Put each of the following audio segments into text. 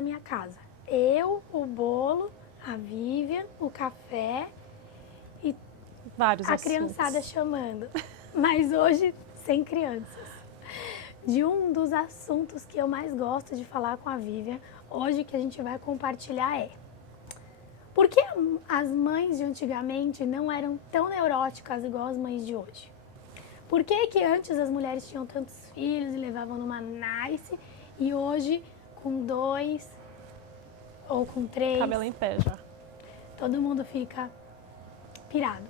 da minha casa. Eu, o bolo, a Vivian, o café e Vários a assuntos. criançada chamando. Mas hoje, sem crianças. De um dos assuntos que eu mais gosto de falar com a Vivian, hoje que a gente vai compartilhar é: por que as mães de antigamente não eram tão neuróticas igual as mães de hoje? Por que que antes as mulheres tinham tantos filhos e levavam numa nice e hoje com 2 ou com 3 Cabelo em pé já. todo mundo fica pirado?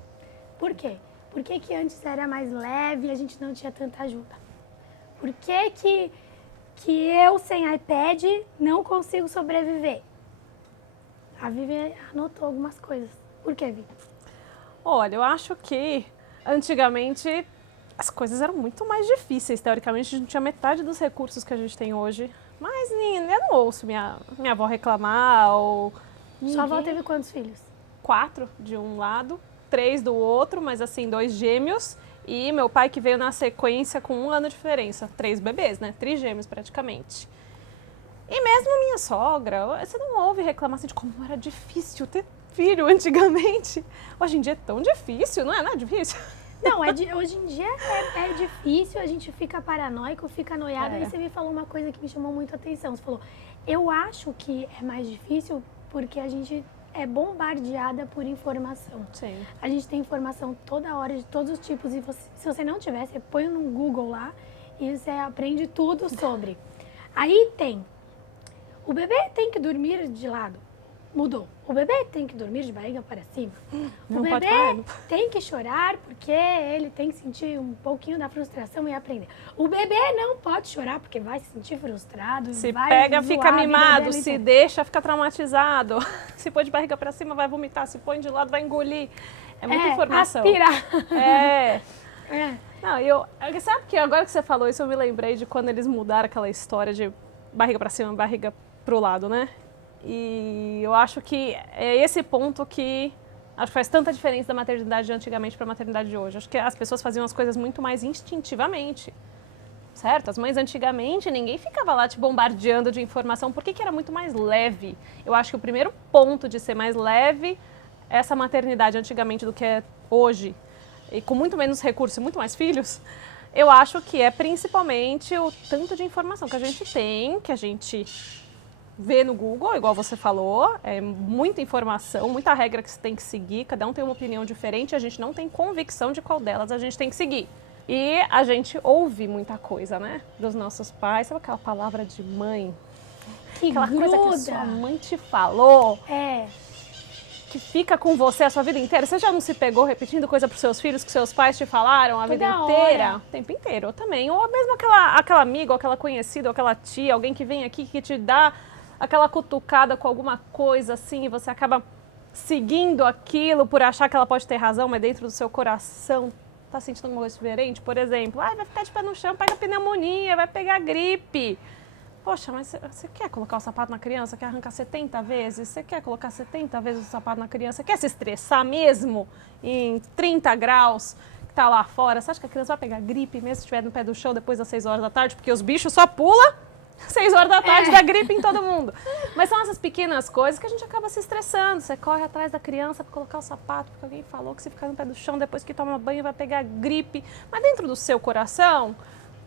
Por quê? Por que que antes era mais leve e a gente não tinha tanta ajuda? Por que eu sem iPad não consigo sobreviver? A Vivi anotou algumas coisas. Por que, Vivi? Olha, eu acho que antigamente as coisas eram muito mais difíceis. Teoricamente, a gente não tinha metade dos recursos que a gente tem hoje. Mas eu não ouço minha avó reclamar ou... Sua avó teve quantos filhos? 4 de um lado, 3 do outro, mas assim, 2 gêmeos. E meu pai que veio na sequência com 1 ano de diferença. 3 bebês, né? Trigêmeos praticamente. E mesmo minha sogra, você não ouve reclamar assim de como era difícil ter filho antigamente. Hoje em dia é tão difícil, não é? Não é difícil? Não, hoje em dia é difícil, a gente fica paranoico, fica noiado. E você me falou uma coisa que me chamou muito a atenção. Você falou, eu acho que é mais difícil porque a gente é bombardeada por informação. Sim. A gente tem informação toda hora, de todos os tipos. E se você não tiver, você põe no Google lá e você aprende tudo sobre. Aí tem, o bebê tem que dormir de lado. Mudou. O bebê tem que dormir de barriga para cima. Não O pode bebê falar, não. tem que chorar porque ele tem que sentir um pouquinho da frustração e aprender. O bebê não pode chorar porque vai se sentir frustrado. Se vai pega, zoar fica a vida mimado. dela Se inteira. deixa, fica traumatizado. Se põe de barriga pra cima, vai vomitar. Se põe de lado, vai engolir. É muita informação. Aspirar. É. É. Não, sabe que agora que você falou isso, eu me lembrei de quando eles mudaram aquela história de barriga pra cima, barriga pro lado, né? E eu acho que é esse ponto que acho que faz tanta diferença da maternidade de antigamente para a maternidade de hoje. Acho que as pessoas faziam as coisas muito mais instintivamente, certo? As mães antigamente, ninguém ficava lá te bombardeando de informação, porque que era muito mais leve. Eu acho que o primeiro ponto de ser mais leve é essa maternidade antigamente do que é hoje, e com muito menos recursos e muito mais filhos, eu acho que é principalmente o tanto de informação que a gente tem, que a gente vê no Google, igual você falou, é muita informação, muita regra que você tem que seguir, cada um tem uma opinião diferente, a gente não tem convicção de qual delas a gente tem que seguir. E a gente ouve muita coisa, né, dos nossos pais, sabe aquela palavra de mãe? Que Aquela gruda. coisa que a sua mãe te falou, É. que fica com você a sua vida inteira. Você já não se pegou repetindo coisa para os seus filhos que seus pais te falaram a vida inteira? hora. O tempo inteiro, eu também. Ou mesmo aquela amiga, ou aquela conhecida, ou aquela tia, alguém que vem aqui que te dá aquela cutucada com alguma coisa assim e você acaba seguindo aquilo por achar que ela pode ter razão, mas dentro do seu coração tá sentindo alguma coisa diferente. Por exemplo, vai ficar de pé no chão, pega pneumonia, vai pegar gripe. Poxa, mas você quer colocar o sapato na criança? Quer arrancar 70 vezes? Você quer colocar 70 vezes o sapato na criança? Quer se estressar mesmo em 30 graus que tá lá fora? Você acha que a criança vai pegar gripe mesmo se estiver no pé do chão depois das 6 horas da tarde? Porque os bichos só pulam 6 horas da tarde, dá gripe em todo mundo. Mas são essas pequenas coisas que a gente acaba se estressando. Você corre atrás da criança para colocar o sapato, porque alguém falou que se ficar no pé do chão depois que toma banho vai pegar gripe. Mas dentro do seu coração,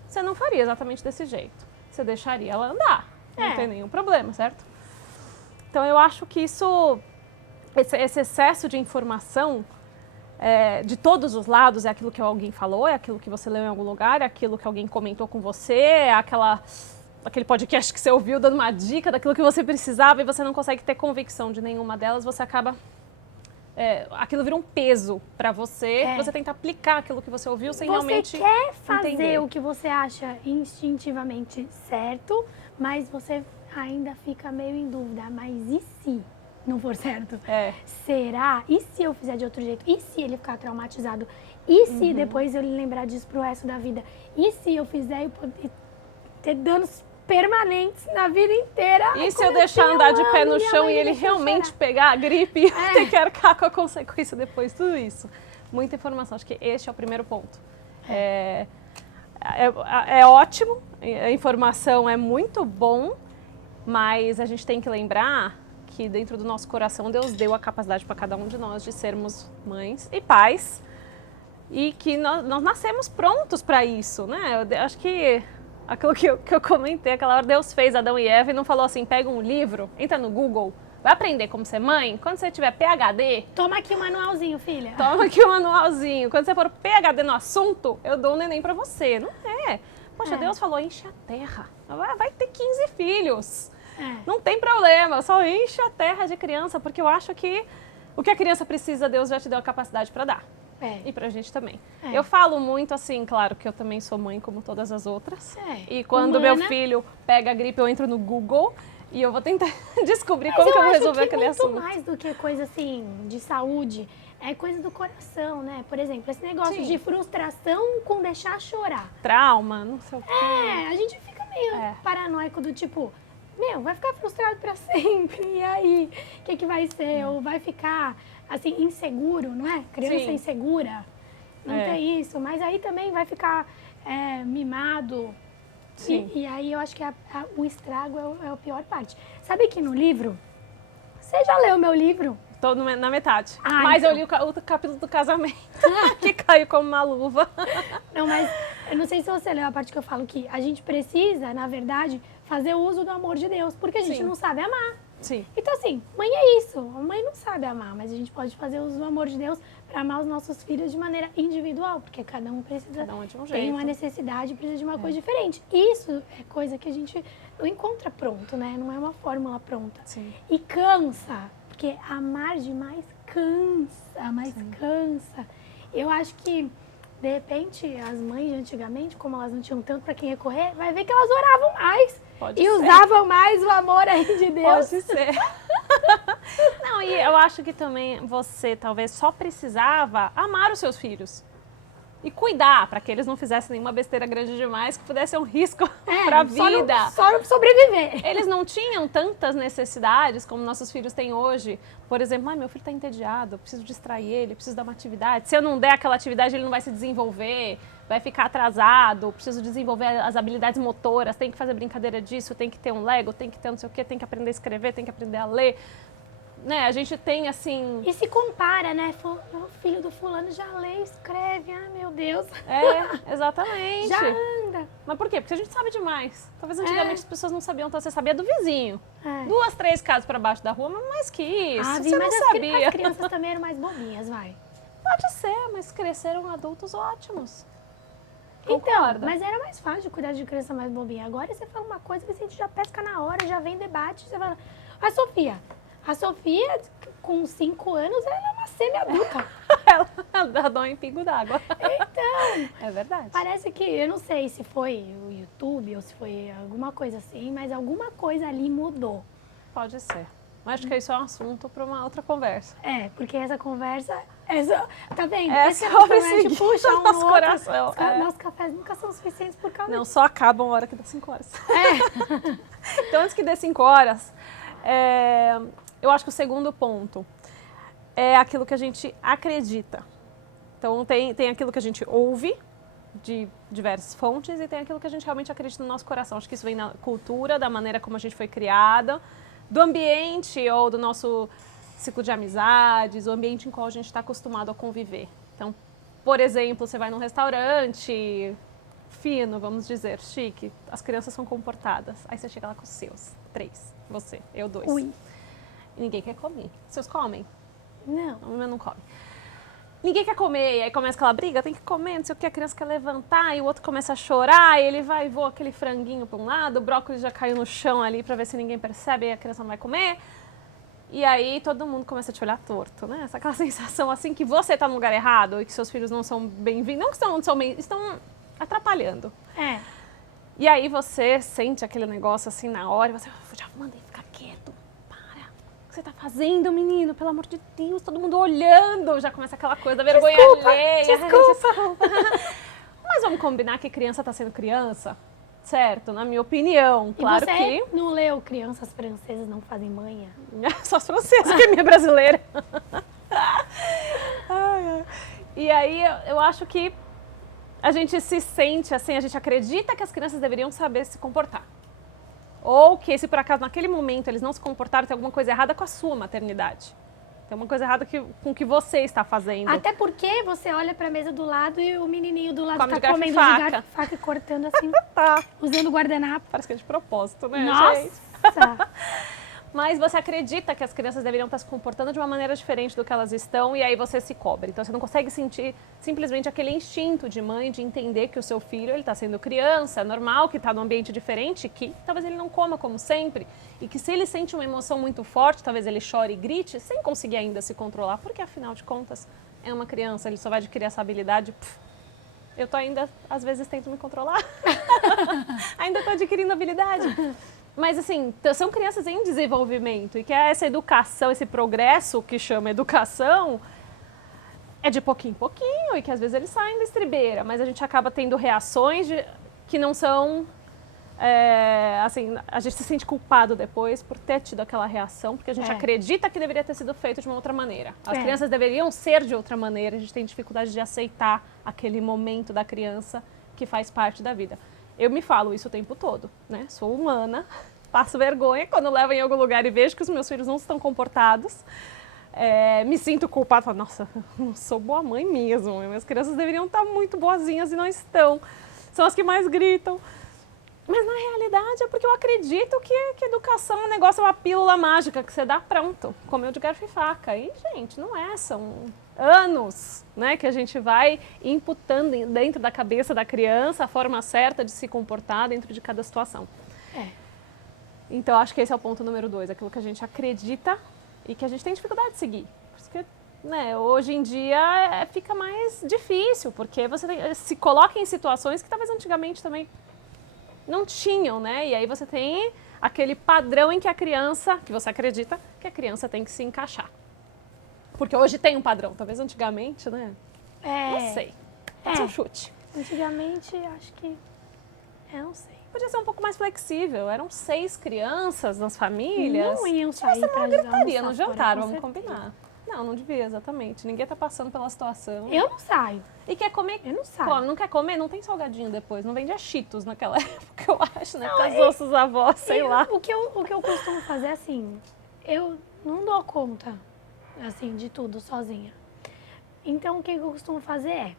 você não faria exatamente desse jeito. Você deixaria ela andar, não tem nenhum problema, certo? Então eu acho que esse excesso de informação de todos os lados, é aquilo que alguém falou, é aquilo que você leu em algum lugar, é aquilo que alguém comentou com você, é aquele podcast que você ouviu dando uma dica daquilo que você precisava e você não consegue ter convicção de nenhuma delas, você acaba... aquilo vira um peso para você, você tenta aplicar aquilo que você ouviu sem realmente Você quer fazer entender. o que você acha instintivamente certo, mas você ainda fica meio em dúvida. Mas e se não for certo? Será? E se eu fizer de outro jeito? E se ele ficar traumatizado? E se depois eu lembrar disso pro resto da vida? E se eu fizer e ter danos permanentes na vida inteira? E se eu deixar andar de pé no chão e ele realmente pegar a gripe e ter que arcar com a consequência depois, tudo isso. Muita informação, acho que este é o primeiro ponto. É ótimo, a informação é muito bom, Mas a gente tem que lembrar que dentro do nosso coração Deus deu a capacidade para cada um de nós de sermos mães e pais e que nós nascemos prontos para isso, né? Eu acho que aquilo que eu comentei, aquela hora Deus fez Adão e Eva e não falou assim, pega um livro, entra no Google, vai aprender como ser mãe, quando você tiver PhD... Toma aqui o manualzinho, filha. Toma aqui o manualzinho, quando você for PhD no assunto, eu dou um neném para você. Não é. Poxa, Deus falou, enche a terra, vai ter 15 filhos. Não tem problema, só enche a terra de criança, porque eu acho que o que a criança precisa, Deus já te deu a capacidade para dar. E pra gente também. Eu falo muito assim, claro que eu também sou mãe como todas as outras. E quando meu filho pega a gripe, eu entro no Google e eu vou tentar descobrir como que eu vou resolver aquele assunto. Muito mais do que coisa assim de saúde, é coisa do coração, né? Por exemplo, esse negócio de frustração com deixar chorar. Trauma, não sei o quê. A gente fica meio paranoico do tipo, vai ficar frustrado pra sempre, e aí, o que vai ser? Ou vai ficar, assim, inseguro, não é? Criança insegura, não tem isso, mas aí também vai ficar mimado. E aí eu acho que o estrago é a pior parte. Sabe que no livro, você já leu meu livro? Tô na metade, mas então. Eu li o capítulo do casamento, que caiu como uma luva. Não, mas eu não sei se você leu a parte que eu falo que a gente precisa, na verdade, fazer uso do amor de Deus, porque a gente não sabe amar. Então assim, mãe é isso, a mãe não sabe amar, mas a gente pode fazer uso do amor de Deus para amar os nossos filhos de maneira individual, porque cada um precisa, de um jeito. Tem uma necessidade, precisa de uma coisa diferente. Isso é coisa que a gente não encontra pronto, né? Não é uma fórmula pronta. E cansa, porque amar demais cansa. Eu acho que, de repente, as mães de antigamente, como elas não tinham tanto para quem recorrer, vai ver que elas oravam mais. Usavam mais o amor aí de Deus. Pode ser. Não, e eu acho que também você talvez só precisava amar os seus filhos. E cuidar para que eles não fizessem nenhuma besteira grande demais que pudesse ser um risco para a vida. Só sobreviver. Eles não tinham tantas necessidades como nossos filhos têm hoje. Por exemplo, meu filho está entediado, eu preciso distrair ele, preciso dar uma atividade. Se eu não der aquela atividade, ele não vai se desenvolver, vai ficar atrasado, preciso desenvolver as habilidades motoras, tem que fazer brincadeira disso, tem que ter um Lego, tem que ter não sei o quê, tem que aprender a escrever, tem que aprender a ler. Né, a gente tem assim... E se compara, né? O filho do fulano já lê, escreve, meu Deus. Exatamente. Já anda. Mas por quê? Porque a gente sabe demais. Talvez antigamente as pessoas não sabiam, então você sabia do vizinho. 2, 3 casas para baixo da rua, mas mais que isso, você não sabia. As crianças também eram mais bobinhas, vai. Pode ser, mas cresceram adultos ótimos. Então, mas era mais fácil cuidar de criança mais bobinha. Agora você fala uma coisa que a gente já pesca na hora, já vem debate, você fala... A Sofia, com 5 anos, ela é uma semi-adulta. Ela dá dó em pingo d'água. Então, é verdade. Parece que, eu não sei se foi o YouTube ou se foi alguma coisa assim, mas alguma coisa ali mudou. Pode ser. Mas acho que isso é um assunto para uma outra conversa. Porque essa conversa... tá vendo? Essa a gente puxa um nosso outro. coração. Nossos cafés nunca são suficientes por causa disso. Só acabam a hora que dá 5 horas. Então, antes que dê 5 horas... eu acho que o segundo ponto é aquilo que a gente acredita. Então, tem aquilo que a gente ouve de diversas fontes e tem aquilo que a gente realmente acredita no nosso coração. Acho que isso vem da cultura, da maneira como a gente foi criada, do ambiente ou do nosso ciclo de amizades, o ambiente em qual a gente está acostumado a conviver. Então, por exemplo, você vai num restaurante fino, vamos dizer, chique, as crianças são comportadas. Aí você chega lá com os seus 3, você, eu 2. Ui. E ninguém quer comer. Seus comem? Não. O meu não come. Ninguém quer comer, e aí começa aquela briga, tem que comer, não sei o que, a criança quer levantar, e o outro começa a chorar, e ele vai e voa aquele franguinho para um lado, o brócolis já caiu no chão ali para ver se ninguém percebe, e a criança não vai comer. E aí todo mundo começa a te olhar torto, né? Aquela sensação assim que você tá no lugar errado e que seus filhos não são bem-vindos, não que não são bem, estão atrapalhando. E aí você sente aquele negócio assim na hora, e você já manda ele ficar quieto. O que você tá fazendo, menino? Pelo amor de Deus, todo mundo olhando. Já começa aquela coisa da vergonha alheia. Desculpa. Mas vamos combinar que criança tá sendo criança, certo? Na minha opinião, claro você que... não leu Crianças Francesas Não Fazem Manha? Só as francesas, que é minha brasileira. E aí eu acho que a gente se sente assim, a gente acredita que as crianças deveriam saber se comportar. Ou que se por acaso naquele momento eles não se comportaram, tem alguma coisa errada com a sua maternidade. Tem uma coisa errada com o que você está fazendo. Até porque você olha pra mesa do lado e o menininho do lado Come de tá garfo e comendo faca. de garfo e faca e cortando assim, Tá. usando guardanapo. Parece que é de propósito, né, gente? Nossa! Mas você acredita que as crianças deveriam estar se comportando de uma maneira diferente do que elas estão e aí você se cobre. Então você não consegue sentir simplesmente aquele instinto de mãe de entender que o seu filho ele está sendo criança, é normal que está num ambiente diferente, que talvez ele não coma como sempre e que se ele sente uma emoção muito forte, talvez ele chore e grite sem conseguir ainda se controlar, porque afinal de contas é uma criança, ele só vai adquirir essa habilidade. Eu tô ainda, às vezes, tento me controlar. Ainda tô adquirindo habilidade. Mas, assim, são crianças em desenvolvimento e que essa educação, esse progresso que chama educação, é de pouquinho em pouquinho e que às vezes eles saem da estribeira, mas a gente acaba tendo reações que não são... assim, a gente se sente culpado depois por ter tido aquela reação, porque a gente acredita que deveria ter sido feito de uma outra maneira. As crianças deveriam ser de outra maneira, a gente tem dificuldade de aceitar aquele momento da criança que faz parte da vida. Eu me falo isso o tempo todo, né? Sou humana, passo vergonha quando levo em algum lugar e vejo que os meus filhos não estão comportados. Me sinto culpada, falo, nossa, não sou boa mãe mesmo, minhas crianças deveriam estar muito boazinhas e não estão. São as que mais gritam. Mas na realidade é porque eu acredito que educação é um negócio, é uma pílula mágica que você dá pronto, comeu de garfo e faca. E, gente, não é, são anos, né, que a gente vai imputando dentro da cabeça da criança a forma certa de se comportar dentro de cada situação. Então, acho que esse é o ponto número 2, aquilo que a gente acredita e que a gente tem dificuldade de seguir. Porque, né, hoje em dia fica mais difícil, porque você se coloca em situações que talvez antigamente também não tinham, né? E aí você tem aquele padrão em que a criança, que você acredita que a criança tem que se encaixar. Porque hoje tem um padrão, talvez antigamente, né? Não sei. Pode ser um chute. Antigamente, acho que... Eu não sei. Podia ser um pouco mais flexível. Eram 6 crianças nas famílias. Não iam sair Devia ser uma pra gritaria no almoçar jantar, fora, com vamos combinar. Não, não devia, exatamente. Ninguém tá passando pela situação. Eu não saio. E quer comer? Eu não saio. Come, não quer comer? Não tem salgadinho depois. Não vendia Cheetos naquela época, eu acho, né? Com as nossos avós, sei lá. O que eu costumo fazer é assim, eu não dou conta, assim, de tudo sozinha. Então, o que eu costumo fazer é,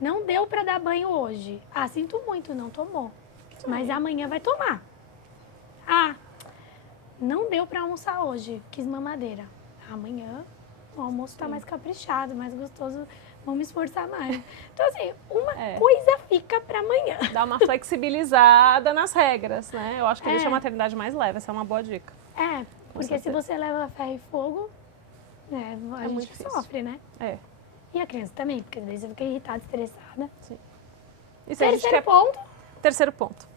não deu pra dar banho hoje. Ah, sinto muito, não tomou. Mas amanhã vai tomar. Ah, não deu pra almoçar hoje, quis mamadeira. Amanhã o almoço tá mais caprichado, mais gostoso, vamos me esforçar mais. Então, assim, uma coisa fica pra amanhã. Dá uma flexibilizada nas regras, né? Eu acho que deixa a maternidade mais leve, essa é uma boa dica. Porque se você leva ferro e fogo, a gente muito difícil. sofre, né? E a criança também, porque às vezes você fica irritada, estressada. Sim. E se a gente quer... Terceiro ponto.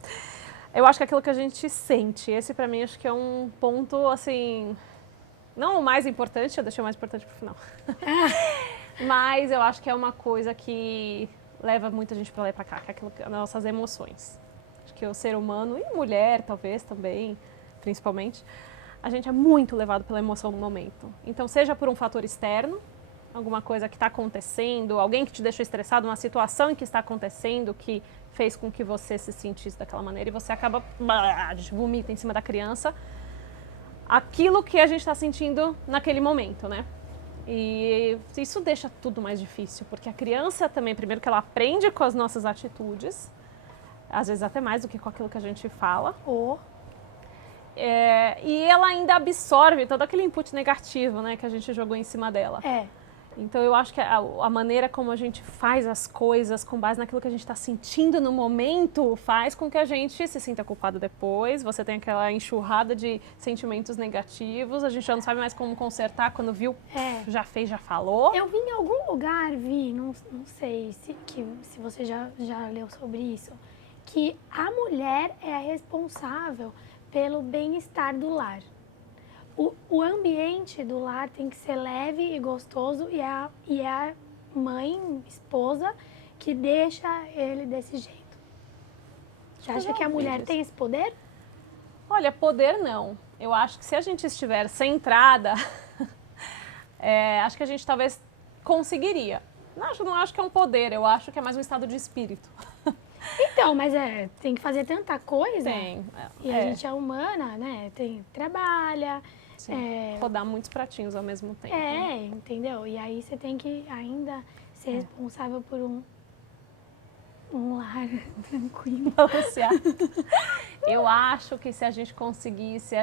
Eu acho que é aquilo que a gente sente. Esse, pra mim, acho que é um ponto, assim... Não o mais importante, eu deixei o mais importante pro final. Mas eu acho que é uma coisa que leva muita gente pra lá e pra cá, que é aquilo que, as nossas emoções. Acho que o ser humano, e mulher talvez também, principalmente, a gente é muito levado pela emoção no momento. Então, seja por um fator externo, alguma coisa que está acontecendo, alguém que te deixou estressado, uma situação em que está acontecendo que fez com que você se sentisse daquela maneira e você acaba, vomita em cima da criança, aquilo que a gente está sentindo naquele momento, né? E isso deixa tudo mais difícil, porque a criança também, primeiro que ela aprende com as nossas atitudes, às vezes até mais do que com aquilo que a gente fala, e ela ainda absorve todo aquele input negativo, né, que a gente jogou em cima dela. Então eu acho que a maneira como a gente faz as coisas com base naquilo que a gente está sentindo no momento faz com que a gente se sinta culpado depois. Você tem aquela enxurrada de sentimentos negativos, a gente já não sabe mais como consertar quando viu, já fez, já falou. Eu vi em algum lugar, não sei se você já leu sobre isso, que a mulher é a responsável pelo bem-estar do lar. O ambiente do lar tem que ser leve e gostoso e é a mãe, esposa, que deixa ele desse jeito. Você acha que a mulher tem esse poder? Olha, poder não. Eu acho que se a gente estiver centrada, acho que a gente talvez conseguiria. Não acho que é um poder, eu acho que é mais um estado de espírito. Então, mas tem que fazer tanta coisa. Tem. E a gente é humana, né? Trabalha. Sim. Rodar muitos pratinhos ao mesmo tempo. Entendeu? E aí você tem que ainda ser responsável por um lar tranquilo. Balancear. Eu acho que se a gente conseguisse,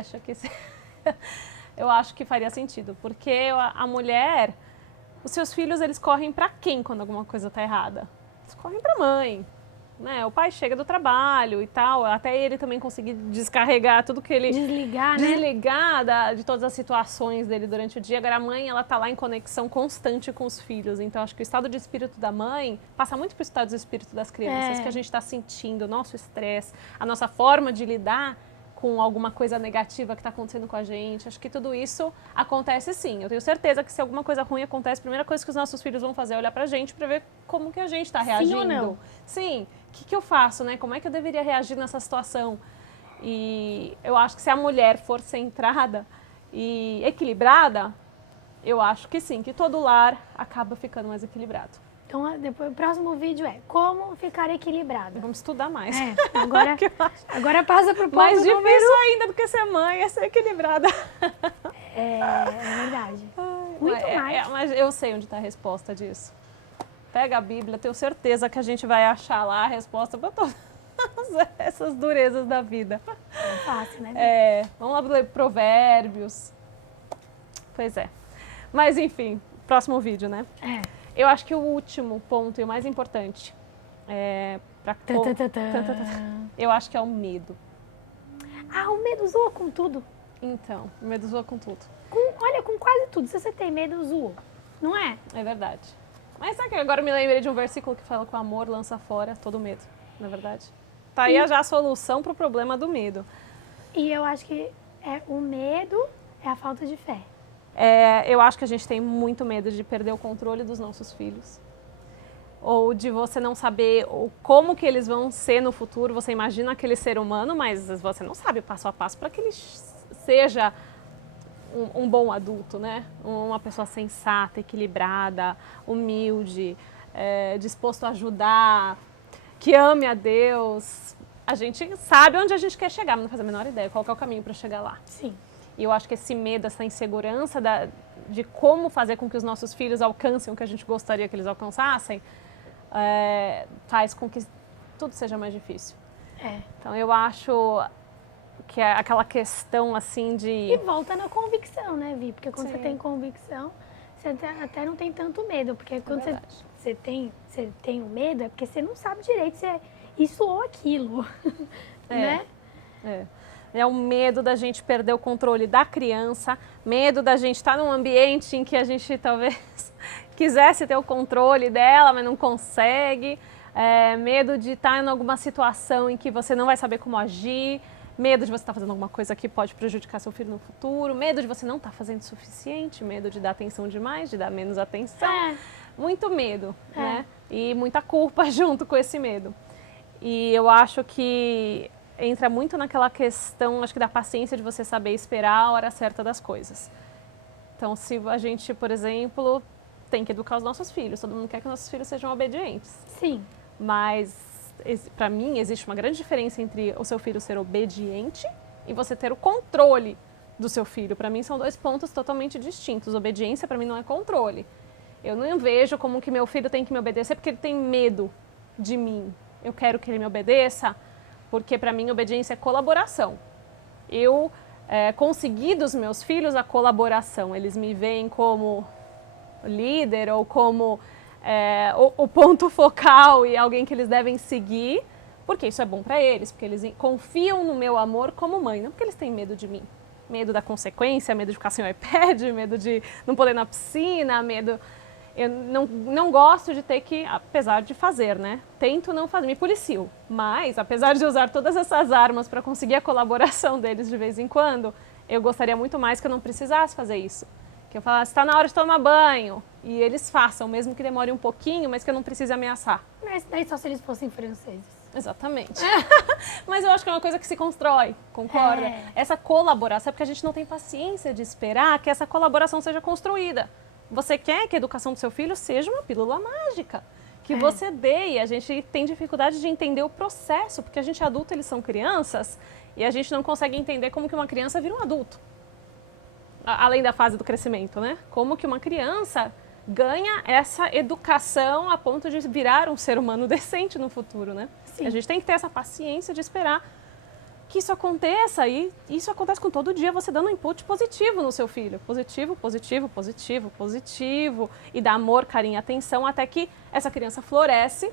eu acho que faria sentido. Porque a mulher, os seus filhos, eles correm pra quem quando alguma coisa tá errada? Eles correm pra mãe. Né? O pai chega do trabalho e tal, até ele também conseguir descarregar tudo que ele... Desligar, né? Desligar de todas as situações dele durante o dia. Agora a mãe, ela tá lá em conexão constante com os filhos. Então acho que o estado de espírito da mãe passa muito pro estado de espírito das crianças, que a gente está sentindo, o nosso estresse, a nossa forma de lidar com alguma coisa negativa que está acontecendo com a gente. Acho que tudo isso acontece sim. Eu tenho certeza que se alguma coisa ruim acontece, a primeira coisa que os nossos filhos vão fazer é olhar pra gente para ver como que a gente está reagindo. Sim ou não? Sim. O que eu faço, né? Como é que eu deveria reagir nessa situação? E eu acho que se a mulher for centrada e equilibrada, eu acho que sim, que todo lar acaba ficando mais equilibrado. Então, depois, o próximo vídeo é como ficar equilibrada. Vamos estudar mais. Agora passa pro ponto mais difícil número... ainda do que ser mãe, é ser equilibrada. É verdade. Muito mais. Mas eu sei onde está a resposta disso. Pega a Bíblia, tenho certeza que a gente vai achar lá a resposta para todas essas durezas da vida. É fácil, né? Vamos lá ler Provérbios. Pois é. Mas enfim, próximo vídeo, né? Eu acho que o último ponto e o mais importante eu acho que é o medo. O medo zoa com tudo. Então, o medo zoa com tudo. Com quase tudo. Se você tem medo, zoa. Não é? É verdade. Mas sabe que agora eu me lembrei de um versículo que fala que o amor lança fora todo medo, na verdade. Tá aí já a solução pro problema do medo. E eu acho que o medo é a falta de fé. Eu acho que a gente tem muito medo de perder o controle dos nossos filhos. Ou de você não saber como que eles vão ser no futuro. Você imagina aquele ser humano, mas você não sabe o passo a passo para que ele seja um bom adulto, né? Uma pessoa sensata, equilibrada, humilde, disposto a ajudar, que ame a Deus. A gente sabe onde a gente quer chegar, mas não faz a menor ideia qual que é o caminho para chegar lá. Sim. E eu acho que esse medo, essa insegurança de como fazer com que os nossos filhos alcancem o que a gente gostaria que eles alcançassem, faz com que tudo seja mais difícil. Então eu acho que é aquela questão assim de... E volta na convicção, né, Vi? Porque quando você tem convicção, você até não tem tanto medo. Porque quando você tem o medo, é porque você não sabe direito se é isso ou aquilo, né? É o medo da gente perder o controle da criança, medo da gente estar num ambiente em que a gente talvez quisesse ter o controle dela, mas não consegue, medo de estar em alguma situação em que você não vai saber como agir, medo de você estar fazendo alguma coisa que pode prejudicar seu filho no futuro, medo de você não estar fazendo o suficiente, medo de dar atenção demais, de dar menos atenção, muito medo, né? E muita culpa junto com esse medo. E eu acho que entra muito naquela questão, acho que da paciência de você saber esperar a hora certa das coisas. Então, se a gente, por exemplo, tem que educar os nossos filhos, todo mundo quer que nossos filhos sejam obedientes. Sim. Mas, para mim, existe uma grande diferença entre o seu filho ser obediente e você ter o controle do seu filho. Para mim, são dois pontos totalmente distintos. Obediência, para mim, não é controle. Eu não vejo como que meu filho tem que me obedecer porque ele tem medo de mim. Eu quero que ele me obedeça porque, para mim, obediência é colaboração. Eu consegui dos meus filhos a colaboração. Eles me veem como líder ou como o ponto focal e alguém que eles devem seguir, porque isso é bom para eles, porque eles confiam no meu amor como mãe, não porque eles têm medo de mim. Medo da consequência, medo de ficar sem o iPad, medo de não poder ir na piscina, medo... Eu não gosto de ter que, apesar de fazer, né? Tento não fazer, me policio. Mas, apesar de usar todas essas armas para conseguir a colaboração deles de vez em quando, eu gostaria muito mais que eu não precisasse fazer isso. Que eu falasse, está na hora de tomar banho. E eles façam, mesmo que demore um pouquinho, mas que eu não precise ameaçar. Mas daí só se eles fossem franceses. Exatamente. Mas eu acho que é uma coisa que se constrói, concorda? Essa colaboração é porque a gente não tem paciência de esperar que essa colaboração seja construída. Você quer que a educação do seu filho seja uma pílula mágica, que você dê. E a gente tem dificuldade de entender o processo, porque a gente adulto, eles são crianças, e a gente não consegue entender como que uma criança vira um adulto. Além da fase do crescimento, né? Como que uma criança ganha essa educação a ponto de virar um ser humano decente no futuro, né? Sim. A gente tem que ter essa paciência de esperar que isso aconteça, e isso acontece com todo dia você dando um input positivo no seu filho. Positivo, positivo, positivo, positivo. E dá amor, carinho e atenção até que essa criança floresce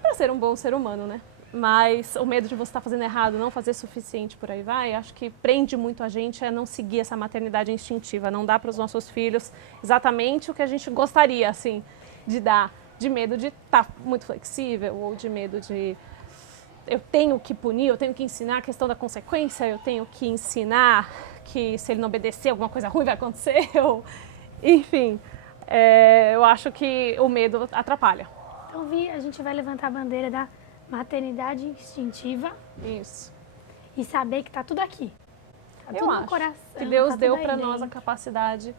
para ser um bom ser humano, né? Mas o medo de você estar fazendo errado, não fazer suficiente, por aí vai, acho que prende muito a gente a não seguir essa maternidade instintiva. Não dá para os nossos filhos exatamente o que a gente gostaria, assim, de dar. De medo de estar muito flexível, ou de medo de... Eu tenho que punir, eu tenho que ensinar a questão da consequência, eu tenho que ensinar que se ele não obedecer, alguma coisa ruim vai acontecer. Enfim, eu acho que o medo atrapalha. Então, Vi, a gente vai levantar a bandeira da maternidade instintiva. Isso. E saber que tá tudo aqui. Tá Eu tudo acho no coração. que Deus tá deu tudo aí para nós a dentro. capacidade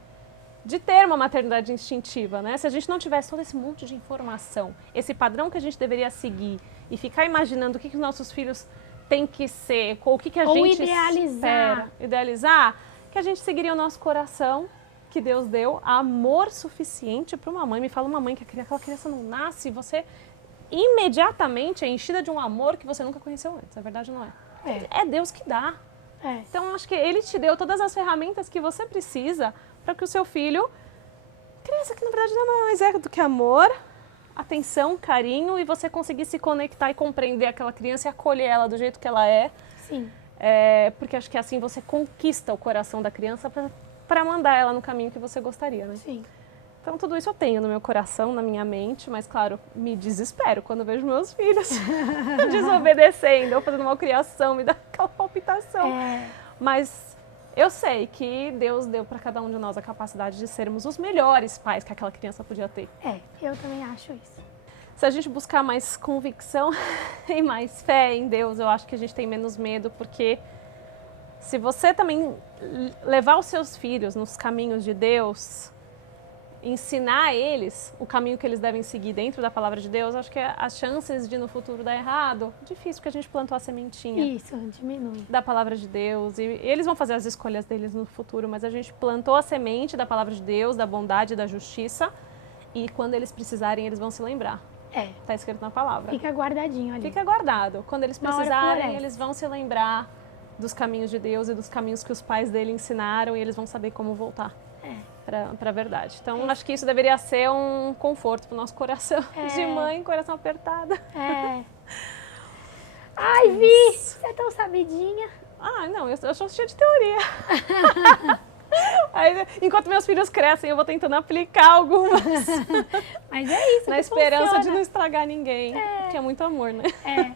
de ter uma maternidade instintiva, né? Se a gente não tivesse todo esse monte de informação, esse padrão que a gente deveria seguir e ficar imaginando o que os nossos filhos têm que ser, ou o que a Ou gente idealizar. idealizar, que a gente seguiria o nosso coração, que Deus deu amor suficiente para uma mãe. Me fala uma mãe que aquela criança não nasce e você imediatamente é enchida de um amor que você nunca conheceu antes. A verdade não é. É Deus que dá. Então, acho que Ele te deu todas as ferramentas que você precisa para que o seu filho cresça, que na verdade não é mais do que amor, atenção, carinho, e você conseguir se conectar e compreender aquela criança e acolher ela do jeito que ela é. Sim. Porque acho que assim você conquista o coração da criança para mandar ela no caminho que você gostaria, né? Sim. Então tudo isso eu tenho no meu coração, na minha mente, mas claro, me desespero quando eu vejo meus filhos desobedecendo, ou fazendo malcriação, me dá aquela palpitação. Mas eu sei que Deus deu para cada um de nós a capacidade de sermos os melhores pais que aquela criança podia ter. Eu também acho isso. Se a gente buscar mais convicção e mais fé em Deus, eu acho que a gente tem menos medo, porque se você também levar os seus filhos nos caminhos de Deus, ensinar a eles o caminho que eles devem seguir dentro da palavra de Deus, acho que as chances de no futuro dar errado, difícil, porque a gente plantou a sementinha. Isso, diminui. Da palavra de Deus, e eles vão fazer as escolhas deles no futuro, mas a gente plantou a semente da palavra de Deus, da bondade e da justiça, e quando eles precisarem, eles vão se lembrar. Tá escrito na palavra. Fica guardadinho ali. Fica guardado. Quando eles Uma hora precisarem, floresce. eles vão se lembrar dos caminhos de Deus e dos caminhos que os pais dele ensinaram, e eles vão saber como voltar para a verdade. Então, acho que isso deveria ser um conforto para o nosso coração de mãe, coração apertado. Ai, Vi, você é tão sabidinha. Ah, não, eu sou cheia de teoria. Aí, enquanto meus filhos crescem, eu vou tentando aplicar algumas. Mas é isso Na que esperança funciona. de não estragar ninguém. Que é muito amor, né?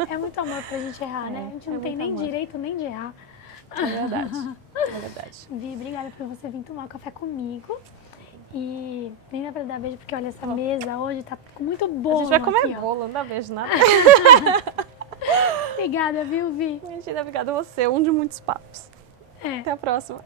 É muito amor pra gente errar, né? A gente não tem muito nem amor. direito nem de errar. É verdade. É verdade. Vi, obrigada por você vir tomar um café comigo. E nem dá pra dar beijo, porque olha, essa mesa hoje tá com muito bolo. A gente vai comer aqui, ó. bolo, não dá beijo, nada. Obrigada, viu, Vi? Mentira, obrigada a você. Um de muitos papos. Até a próxima.